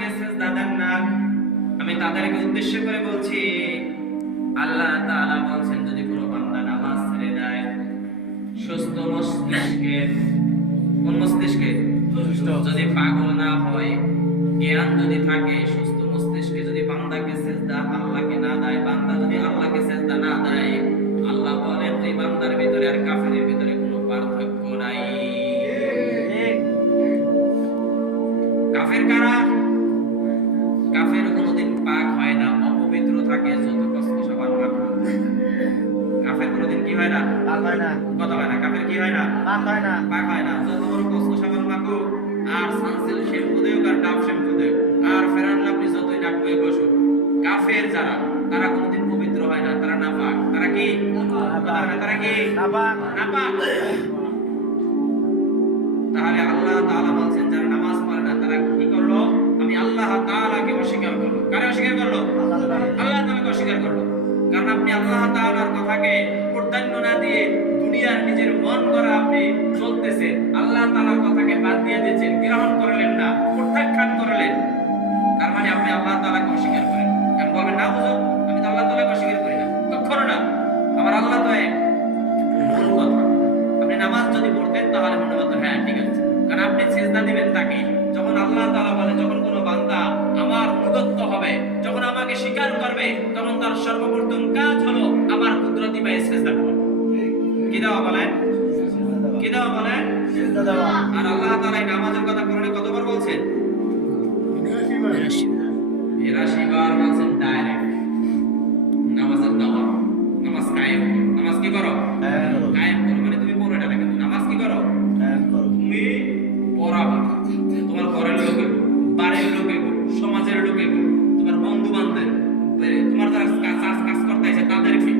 আমাকে সিজদা দেন না, আমি তাদেরকে উদ্দেশ্য করে বলছি। আল্লাহ তাআলা বলছেন যদি কোনো বান্দা নামাজ ছেড়ে দেয় সুস্থ মস্তিষ্কে, কোন মস্তিষ্কে? যদি পাগল না হয়, জ্ঞান যদি থাকে, সুস্থ মস্তিষ্কে যদি বান্দাকে সিজদা আল্লাহকে না দেয়, বান্দা যদি আল্লাহকে সিজদা না দেয়, আল্লাহ বলেন ওই বান্দার ভিতরে আর কাফেরের ভিতরে কোনো পার্থক্য নাই। কাফের কারা? কাফের কোনোদিন পাক হয় না, অপবিত্র থাকে, যত কষ্ট সাবান মাখো। কাফের কোনোদিন কি হয় না? পাক হয় না। কত হয় না? কাফের কি হয় না? পাক হয় না। পাক হয় না, যত বড় কষ্ট সাবান মাখো, আর সানসিল্ক শ্যাম্পু দেও আর ডাব শ্যাম্পু দেও আর ফেরান লাভলি যতই নাক বয়ে বসো, কাফের যারা তারা কোনোদিন পবিত্র হয় না, তারা নাপাক। তারা কি? তারা কি? নাপাক। নাপাক। তাহলে আল্লাহ তাআলা বলছেন যারা নামাজ পড়ে না তারা কি করলো? আমি আল্লাহ তাআলাকে অস্বীকার করলো। কারে অস্বীকার করলো? আল্লাহ তাআলাকে অস্বীকার করলো। কারণ আপনি আল্লাহ তাআলার কথাকে প্রাধান্য না দিয়ে দুনিয়ার নিজের মন করা আপনি চলতেছেন, আল্লাহ তাআলার কথাকে বাদ দিয়ে দিয়েছেন, গ্রহণ করলেন না, প্রত্যাখ্যান করলেন, তার মানে আপনি আল্লাহ তাআলাকে অস্বীকার করেন। এখন বলবেন না হুজুর আমি তো আল্লাহ তাআলাকে অস্বীকার করি না। কখনো না, আমার আল্লাহ তো এক। মূল কথা, আপনি নামাজ যদি পড়তেন তাহলে মনে হতো হ্যাঁ ঠিক আছে, কারণ আপনি সিজদা দিবেন তাকে। যখন আল্লাহ তাআলা বলে যখন কোনো বান্দা আমার অনুগত হবে, যখন আমাকে স্বীকার করবে, তখন তার সর্বপ্রথম কাজ হলো আমার কুদরতি পায়ে সিজদা করা। কি দেওয়া বলেন? কি দেওয়া বলেন? সিজদা দেওয়া। আর আল্লাহ তাআলা এই নামাজের কথা কোরআনে কতবার বলছেন? 82 বার বলছেন ডাইরেক্ট। নামাজের দাওয়া, নামাজ কায়েম করো। নামাজ কি করো? কায়েম করো, মানে তুমি পড়ো এটা না, কিন্তু নামাজ কি করো? তুমি পড়াবা। তোমার ঘরের লোকে, বাড়ির লোকে, সমাজের লোকে, তোমার বন্ধু বান্ধব, তোমার যারা কাজ করতে আছে তাদেরকে